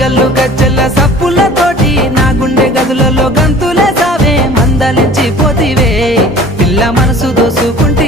గల్లు గజ్జల్ల సప్పులతోటి నా గుండె గదులలో గంతులే సావే మందలించి పోతివే పిల్ల మనసు దోసుకుంటే